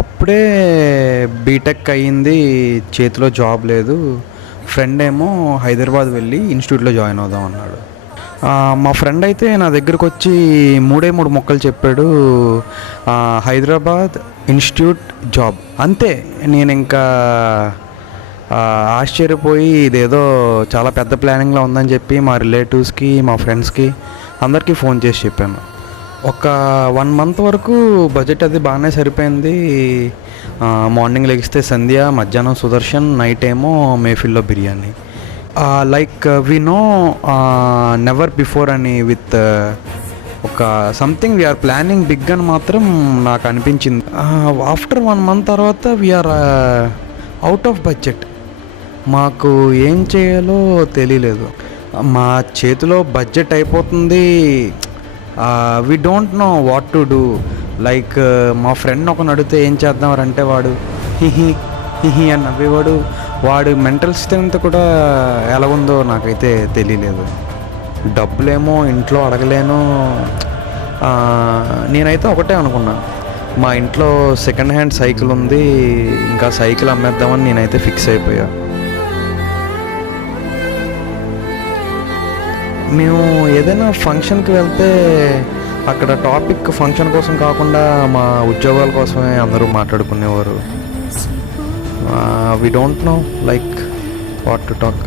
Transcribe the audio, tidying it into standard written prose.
అప్పుడే బీటెక్ అయ్యింది, చేతిలో జాబ్ లేదు. ఫ్రెండ్ ఏమో హైదరాబాద్ వెళ్ళి ఇన్స్టిట్యూట్లో జాయిన్ అవుదాం అన్నాడు. మా ఫ్రెండ్ అయితే నా దగ్గరకు వచ్చి మూడు మొక్కలు చెప్పాడు. హైదరాబాద్ ఇన్స్టిట్యూట్ జాబ్ అంతే. నేను ఇంకా ఆశ్చర్యపోయి ఇదేదో చాలా పెద్ద ప్లానింగ్లో ఉందని చెప్పి మా రిలేటివ్స్కి, మా ఫ్రెండ్స్కి అందరికీ ఫోన్ చేసి చెప్పాను. ఒక 1 మంత్ వరకు బడ్జెట్ అది బాగానే సరిపోయింది. మార్నింగ్ లెగిస్తే సంధ్య, మధ్యాహ్నం సుదర్శన్, నైట్ ఏమో మేఫిల్లో biryani. Like we know never before అని విత్ ఒక సంథింగ్ వీఆర్ ప్లానింగ్ బిగ్ అని మాత్రం నాకు అనిపించింది. ఆఫ్టర్ 1 మంత్ తర్వాత వీఆర్ అవుట్ ఆఫ్ బడ్జెట్. మాకు ఏం చేయాలో తెలియలేదు. మా చేతిలో బడ్జెట్ అయిపోతుంది. We don't know what to do. Like మా ఫ్రెండ్ ఒకని అడిగితే ఏం చేద్దామంటే వాడు హిహి హిహి అని నవ్వేవాడు. వాడు మెంటల్ స్ట్రెంత్ కూడా ఎలా ఉందో నాకైతే తెలియలేదు. డబ్బులేమో ఇంట్లో అడగలేను. నేనైతే ఒకటే అనుకున్నాను, మా ఇంట్లో సెకండ్ హ్యాండ్ సైకిల్ ఉంది, ఇంకా సైకిల్ అమ్మేద్దామని నేనైతే ఫిక్స్ అయిపోయా. మేము ఏదైనా ఫంక్షన్కి వెళ్తే అక్కడ టాపిక్ ఫంక్షన్ కోసం కాకుండా మా ఉద్యోగాల కోసమే అందరూ మాట్లాడుకునేవారు. We don't know like what to talk.